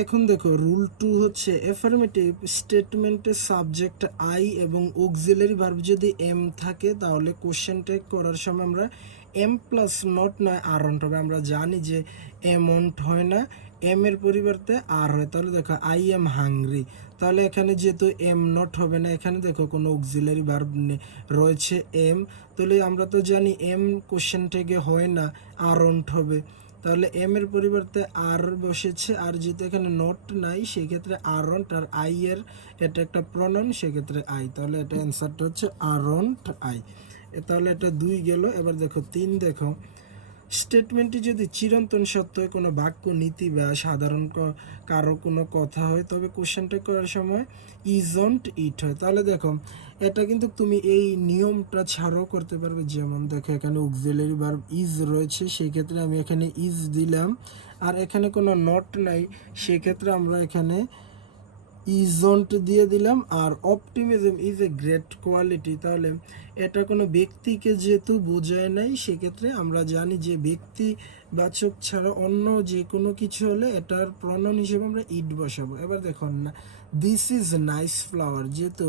এখন দেখো রুল 2 হচ্ছে অ্যাফার্মেটিভ স্টেটমেন্টের সাবজেক্ট আই এবং অক্সিলারি ভার্ব যদি এম থাকে তাহলে কোশ্চেন টেক করার সময় আমরা এম প্লাস নট নয় আরন্ট হবে। আমরা জানি যে এমন্ট হয় না, এম এর পরিবর্তে আর হয়। তাহলে দেখো আই এম হাংরি, তাহলে এখানে যেহেতু এম নট হবে না, এখানে দেখো কোনো অক্সিলারি ভার্ব রয়েছে এম, তাহলে আমরা তো জানি এম কোশ্চেন টেকে হয় না, আরন্ট হবে। তাহলে এম এর পরিবর্তে আর বসেছে, আর যেহেতু এখানে নট নাই সেক্ষেত্রে আরন্ট, আর আই এর এটা একটা প্রনাউন সেক্ষেত্রে আই, তাহলে এটা অ্যান্সারটা হচ্ছে আরন্ট আই। তাহলে এটা 2 গেল। এবার দেখো 3 দেখো, স্টেটমেন্টটি যদি চিরন্তন সত্য হয়, কোনো বাক্য নীতি বা সাধারণ কারো কোনো কথা হয়, তবে কোশ্চেনটা করার সময় ইজন্ট ইট হয়। তাহলে দেখো এটা কিন্তু তুমি এই নিয়মটা ছাড়াও করতে পারবে। যেমন দেখো এখানে অক্সিলারি ভার্ব ইজ রয়েছে, সেই ক্ষেত্রে আমি এখানে ইজ দিলাম, আর এখানে কোনো নট নাই সেক্ষেত্রে আমরা এখানে ইজন্ট দিয়ে দিলাম। আর optimism is a great quality, তাহলে এটা কোনো ব্যক্তিকে যেহেতু বোঝায় নাই সেক্ষেত্রে আমরা জানি যে ব্যক্তিবাচক ছাড়া অন্য যে কোনো কিছু হলে এটার প্রনাউন হিসেবে আমরা ইট বসাবো। এবার দেখুন না, দিস ইজ নাইস ফ্লাওয়ার, যেহেতু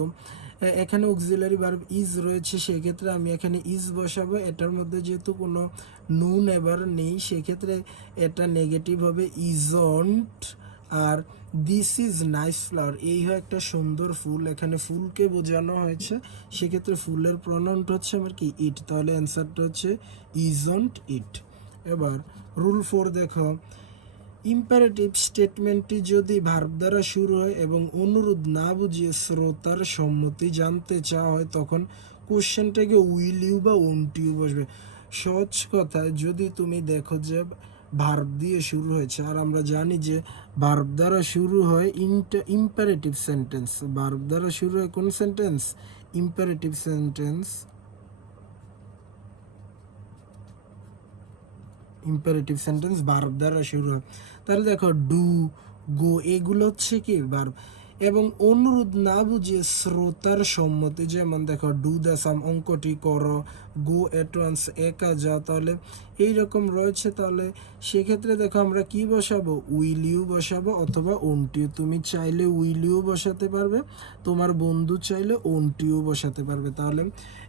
এখানে অক্সিলারি ভার্ব ইজ রয়েছে সেক্ষেত্রে আমি এখানে ইজ বসাবো। এটার মধ্যে যেহেতু কোনো নুন এবার নেই সেক্ষেত্রে এটা নেগেটিভ হবে ইজন্ট। আর দিস ইজ নাইস ফ্লাওয়ার, এই হয় একটা সুন্দর ফুল, এখানে ফুলকে বোঝানো হয়েছে সেক্ষেত্রে ফুলের প্রনাউনটা হচ্ছে আমার কি ইট, তাহলে অ্যান্সারটা হচ্ছে ইজন্ট ইট। এবার রুল 4 দেখো, ইম্পারেটিভ স্টেটমেন্টটি যদি ভার্ব দ্বারা শুরু হয় এবং অনুরোধ না বুঝিয়ে শ্রোতার সম্মতি জানতে চাওয়া হয়, তখন কোশ্চেনটাকে উইল ইউ বা ওন্ট ইউ বসবে। সহজ কথায় যদি তুমি দেখো যে ভার্ব দিয়ে শুরু হয়েছে, আর আমরা জানি যে ভার্ব দ্বারা শুরু হয় ইম্পারেটিভ সেন্টেন্স, ভার্ব দ্বারা শুরু হয় কোন sentence? Imperative sentence. Imperative sentence verb দ্বারা শুরু হয়। তাহলে দেখো ডু, গো এগুলো হচ্ছে কি ভার্ব, এবং অনুরোধ না বুঝিয়ে শ্রোতার সম্মতি, যেমন দেখো ডু দ্য সাম অঙ্কটি করো, গো এট ওয়ান্স একা যাও, তাহলে এইরকম রয়েছে। তাহলে সেক্ষেত্রে দেখো আমরা কি বসাবো? উইল ইউ বসাবো অথবা ওন্ট ইউ। তুমি চাইলে উইল ইউ বসাতে পারবে, তোমার বন্ধু চাইলে ওন্ট ইউ বসাতে পারবে। তাহলে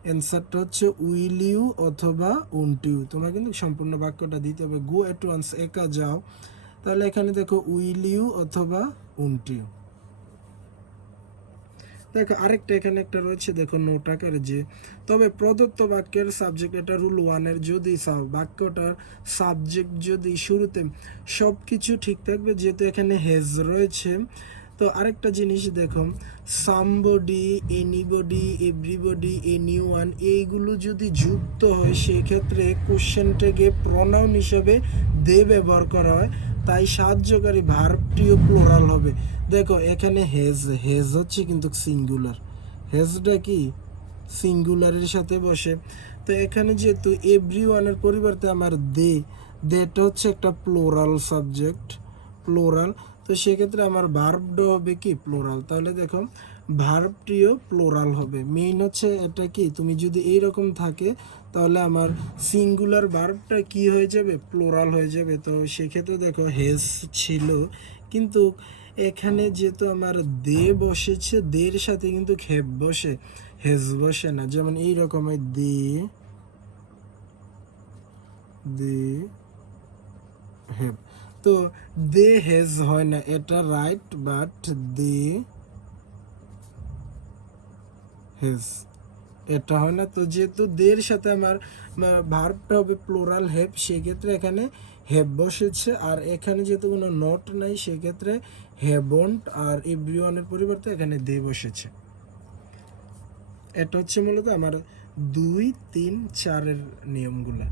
অ্যান্সারটা হচ্ছে উইল ইউ অথবা ওন্ট ইউ। তোমার কিন্তু সম্পূর্ণ বাক্যটা দিতে হবে। গো এট ওয়ান্স একা যাও, তাহলে এখানে দেখো উইল ইউ অথবা ওন্ট ইউ। দেখো আরেকটা এখানে একটা রয়েছে, দেখো নোট আকারে, যে তবে প্রদত্ত বাক্যের সাবজেক্ট, এটা রুল 1-এর, যদি বাক্যটার সাবজেক্ট যদি শুরুতে সব কিছু ঠিক থাকবে, যেহেতু এখানে হেজ রয়েছে। তো আরেকটা জিনিস দেখো, সামবডি, এনিবডি, এভরিবডি, এনিওয়ান, এইগুলো যদি যুক্ত হয় সেক্ষেত্রে কোশ্চেনটাকে প্রনাউন হিসাবে দে ব্যবহার করা হয়, তাই সাহায্যকারী ভার্বটিও প্লোরাল হবে। দেখো এখানে হেজ, হেজ হচ্ছে কিন্তু সিঙ্গুলার, হেজটা কি সিঙ্গুলারের সাথে বসে। তো এখানে যেহেতু এভরিওয়ানের পরিবর্তে আমার দেটা হচ্ছে একটা প্লোরাল সাবজেক্ট, প্লোরাল, তো সেক্ষেত্রে আমার ভার্বটা হবে কি প্লোরাল। তাহলে দেখো ভার্বটিও প্লোরাল হবে। মেইন হচ্ছে এটা কি, তুমি যদি এইরকম থাকে তাহলে আমার সিঙ্গুলার ভার্বটা কি হয়ে যাবে? প্লোরাল হয়ে যাবে। তো সেক্ষেত্রে দেখো হেজ ছিল, কিন্তু এখানে যেহেতু আমার দে বসেছে, দের সাথে কিন্তু হ্যাভ বসে, হেজ বসে না। যেমন এইরকম হয় দে হ্যাভ, তো দে হেজ হয় না, এটা রাইট, বাট দে হেজ এটা হয় না। তো যেহেতু দের সাথে আমার ভার্বটা হবে প্লোরাল হ্যাভ, সেক্ষেত্রে এখানে হ্যাভ বসেছে। আর এখানে যেহেতু কোনো নট নাই সেক্ষেত্রে হ্যাভন্ট, আর এভরিওয়ানের পরিবর্তে এখানে দে বসেছে। এটা হচ্ছে মূলত আমার 2, 3, 4-এর নিয়মগুলা।